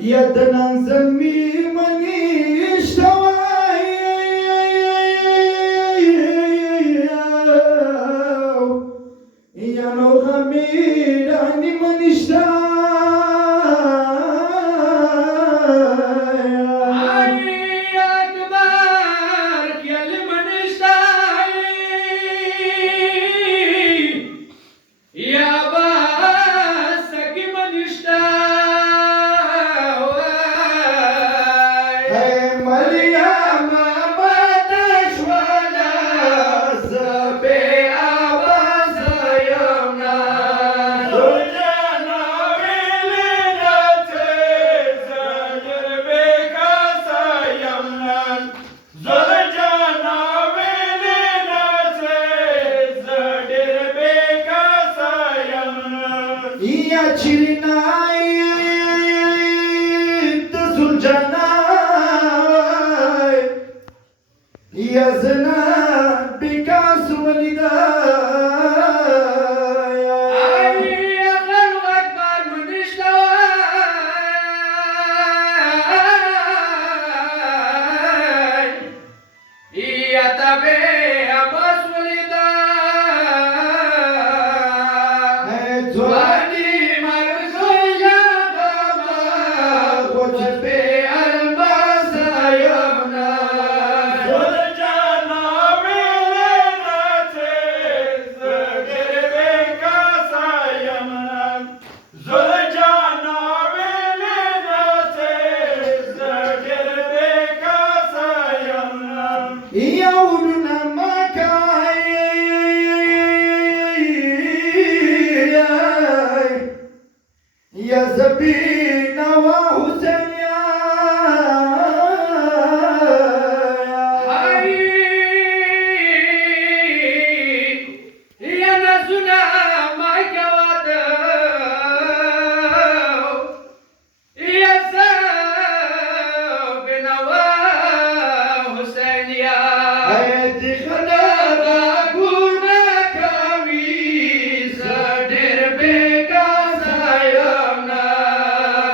يدنا زمي مني اشتوى يا لو غمير عني من اشتوى يا چرناي تزول جناي يا زنا بكاس ولداي يا خلو أكبر من اشتواي يا تبي أباس ولداي يومنا ما كاي يا زبينا وحسين يا نزنا ما كواد يا زبينا وحسين هيدي خدارا كونا كوي سدر بكا سايمنا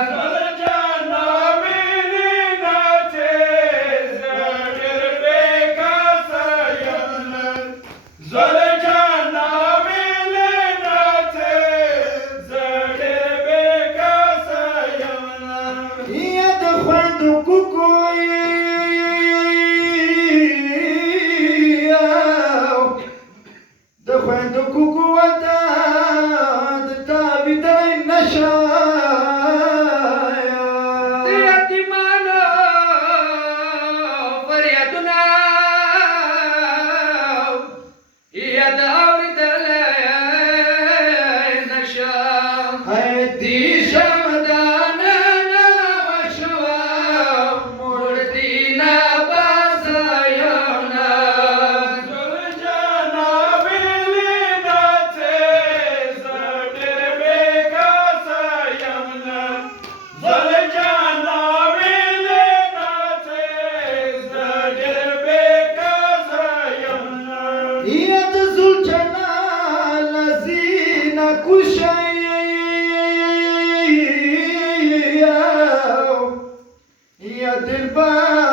زلجانا ميلينا سدر بكا سايمنا زلجانا ميلينا سدر بكا سايمنا يا دخل كوكوي دخل كوكوتا تتابي داي نشايا تياتي مانا فرياتنا يا داوري تلاي نشا هيدي شمدانا وشوا مردينا باسايانا يا دلبر